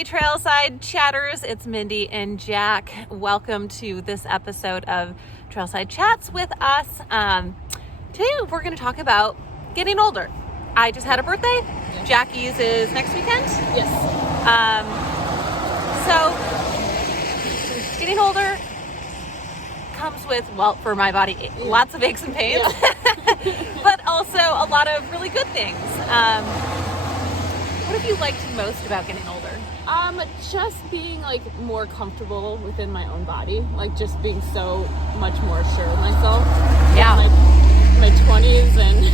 Hey, Trailside Chatters, it's Mindy and Jack. Welcome to this episode of Trailside Chats with us. Today we're going to talk about getting older. I just had a birthday. Yes. Jackie's is next weekend. Yes. So getting older comes with, well, for my body, lots of aches and pains, but also a lot of really good things. What have you liked most about getting older? Just being like more comfortable within my own body, like just being so much more sure of myself. Yeah. In, like my 20s, and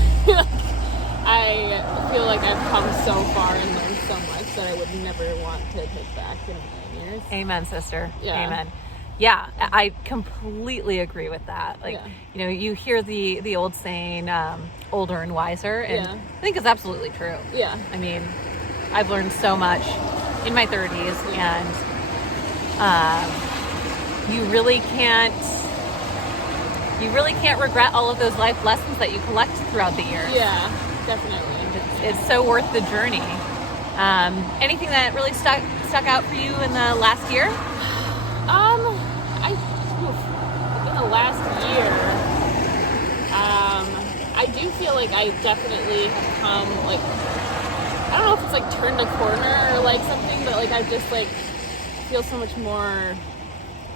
I feel like I've come so far and learned so much that I would never want to take back in a million years. Amen, sister. Yeah. Amen. Yeah, I completely agree with that. Like, you know, you hear the old saying, older and wiser, and I think it's absolutely true. Yeah. I mean, I've learned so much in my 30s, and you really can't regret all of those life lessons that you collect throughout the years. Yeah, definitely. It's so worth the journey. Anything that really stuck out for you in the last year? In the last year, I do feel like I definitely have come, like, I don't know if it's like turned a corner or like something, but like I just like feel so much more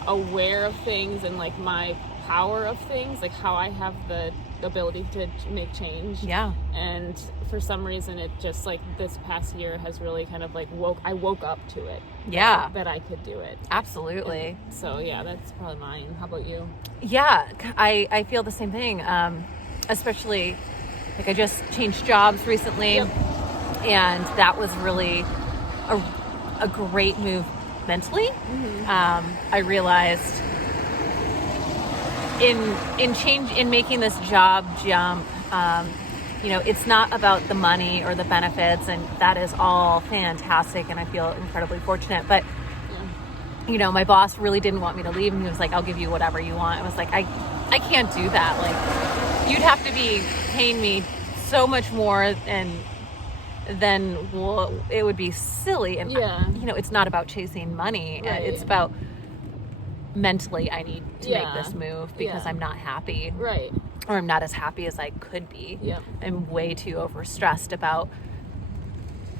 aware of things and like my power of things, like how I have the ability to make change. Yeah. And for some reason it just like this past year has really kind of like I woke up to it. Yeah. That I could do it. Absolutely. And so yeah, that's probably mine. How about you? Yeah, I feel the same thing. Especially like I just changed jobs recently. Yep. And that was really a great move mentally. Mm-hmm. I realized in making this job jump, you know, it's not about the money or the benefits, and that is all fantastic, and I feel incredibly fortunate. But you know, my boss really didn't want me to leave, and he was like, "I'll give you whatever you want." I was like, I can't do that. Like, you'd have to be paying me so much more, and then it would be silly. And you know, it's not about chasing money. Right. It's about mentally I need to make this move because I'm not happy. Right. Or I'm not as happy as I could be. Yep. I'm way too overstressed about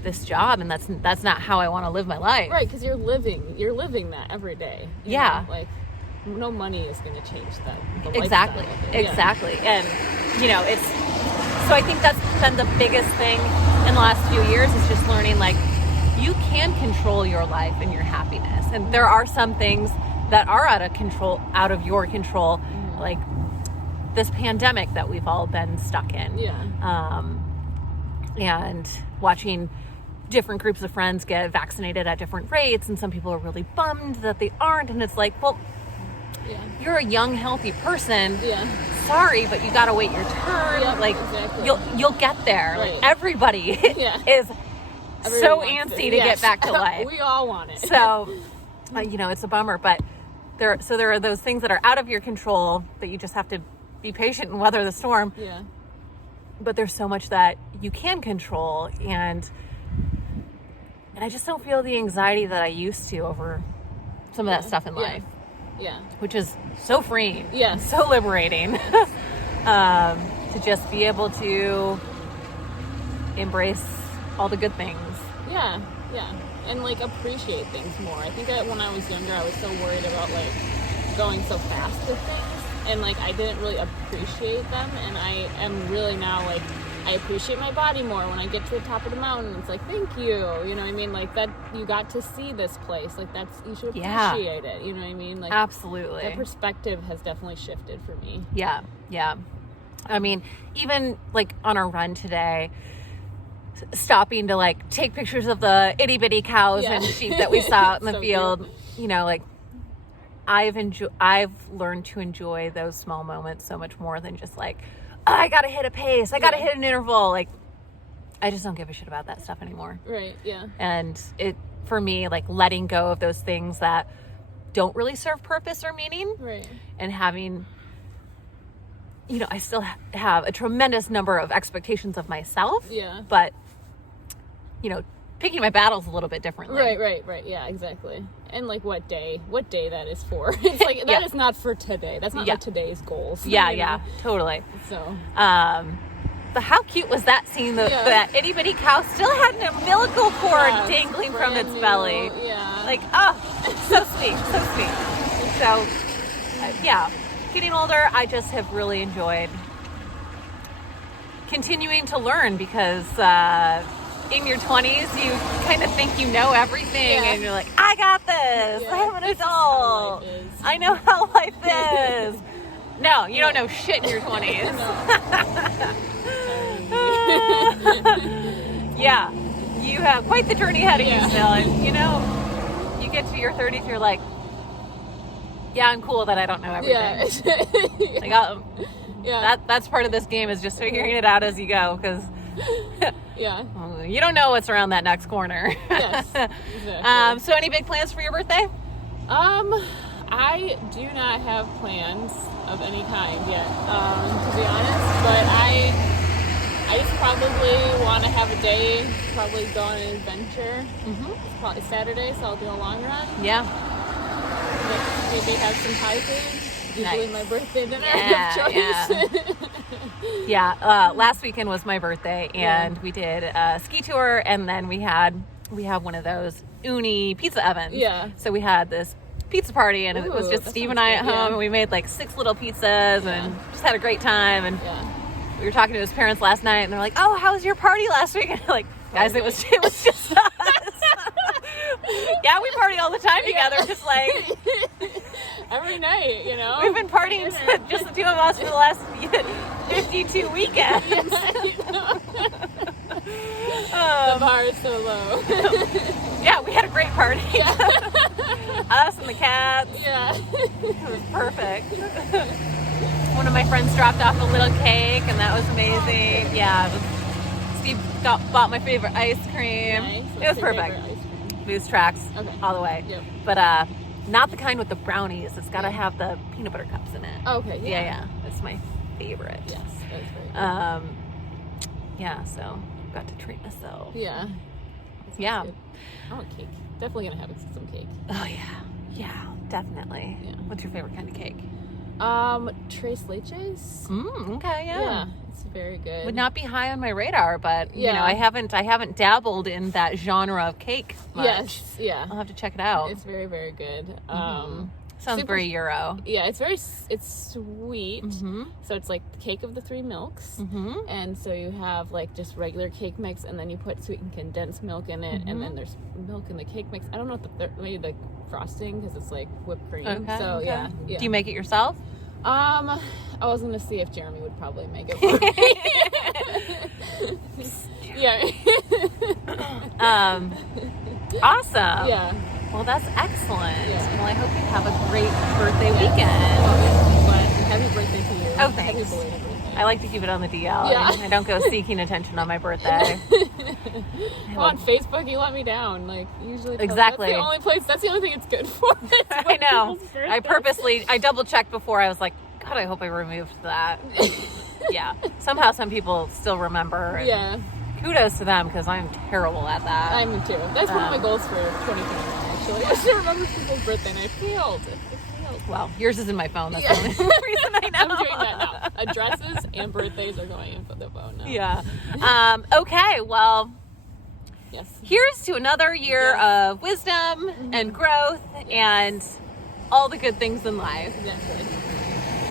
this job, and that's not how I want to live my life. Right, because you're living that every day. You know? Like, no money is going to change that. Exactly. And you know, so I think that's been the biggest thing in the last few years, is just learning, like, you can control your life and your happiness, and there are some things that are out of your control, like this pandemic that we've all been stuck in. And watching different groups of friends get vaccinated at different rates, and some people are really bummed that they aren't, and it's like, well, you're a young, healthy person. Sorry, but you gotta wait your turn. You'll get there. Right. Like, everybody is so antsy to get back to life. We all want it. So, you know, it's a bummer, but there are those things that are out of your control that you just have to be patient and weather the storm. But there's so much that you can control, and I just don't feel the anxiety that I used to over some of that stuff in life. Which is so freeing. So liberating. To just be able to embrace all the good things. And like appreciate things more. I think that when I was younger, I was so worried about like going so fast with things, and like I didn't really appreciate them, and I am really now like I appreciate my body more when I get to the top of the mountain. It's like, thank you, you know what I mean? Like, that you got to see this place, like you should appreciate it, you know what I mean? Like, absolutely, that perspective has definitely shifted for me. I mean, even like on our run today, stopping to like take pictures of the itty bitty cows and sheep that we saw out in the field, you know, like I've learned to enjoy those small moments so much more than just like, oh, I gotta hit a pace, I gotta hit an interval. Like, I just don't give a shit about that stuff anymore. And it, for me, like letting go of those things that don't really serve purpose or meaning, and having, you know, I still have a tremendous number of expectations of myself, but, you know, picking my battles a little bit differently. Right. Yeah, exactly. And like what day that is for. It's like, that is not for today. That's not like today's goals. Yeah, totally. So. But how cute was that seeing that itty bitty cow still had an umbilical cord dangling from its belly? Yeah. Like, so sweet, so sweet. So, getting older, I just have really enjoyed continuing to learn because in your 20s, you kind of think you know everything and you're like, I got this. I am an adult. I know how life is. No, you don't know shit in your 20s. Yeah, you have quite the journey ahead of you still. And, you get to your 30s, you're like, I'm cool that I don't know everything. Like, that's part of this game is just figuring it out as you go because you don't know what's around that next corner. Yes, exactly. So any big plans for your birthday? I do not have plans of any kind yet, to be honest, but I just probably want to have a day, probably go on an adventure. It's probably Saturday, so I'll do a long run. Yeah. Maybe have some Thai food. Usually my birthday dinner of choice. Last weekend was my birthday, and we did a ski tour, and then we have one of those uni pizza ovens. Yeah. So we had this pizza party, and it was just Steve and I at home, and we made like 6 little pizzas, and just had a great time. And we were talking to his parents last night, and they're like, "Oh, how was your party last week?" And I'm like, guys, it was just us. We party all the time together, just like every night, We've been partying just the two of us for the last 52 weekends. The bar is so low. We had a great party. Us and the cats. Yeah. It was perfect. One of my friends dropped off a little cake, and that was amazing. Steve bought my favorite ice cream. Nice. It was perfect. Moose Tracks all the way. Yep. But not the kind with the brownies. It's got to have the peanut butter cups in it. Okay. Yeah. It's my favorite. Yes, that's very good. So got to treat myself. Yeah. Yeah. Good. I want cake. Definitely gonna have some cake. Oh yeah, definitely. Yeah. What's your favorite kind of cake? Tres leches. Okay, yeah. It's very good. Would not be high on my radar, but I haven't dabbled in that genre of cake much. Yes, yeah. I'll have to check it out. It's very, very good. Sounds very Euro. Yeah, it's sweet. So it's like the cake of the 3 milks. And so you have like just regular cake mix, and then you put sweetened condensed milk in it, and then there's milk in the cake mix. I don't know what maybe the frosting, because it's like whipped cream. Okay, so yeah. Do you make it yourself? I was gonna see if Jeremy would probably make it for me. Awesome. Yeah. Well, that's excellent. Yeah. Well, I hope you have a great birthday weekend. Happy birthday to you. Oh, thanks. I like to keep it on the DL. Yeah. I don't go seeking attention on my birthday. On Facebook, you let me down. Like, usually. Exactly. That's the only place. That's the only thing it's good for. I know. I double checked before. I was like, God, I hope I removed that. Yeah. Somehow some people still remember. Yeah. Kudos to them, because I'm terrible at that. I'm too. That's one of my goals for 2021, actually. I should remember people's birthday, and I failed. Well, yours is in my phone. That's the only reason I know. I'm doing that now. Addresses and birthdays are going in for the phone now. Yeah. Okay, well, yes. Here's to another year of wisdom and growth and all the good things in life. Exactly.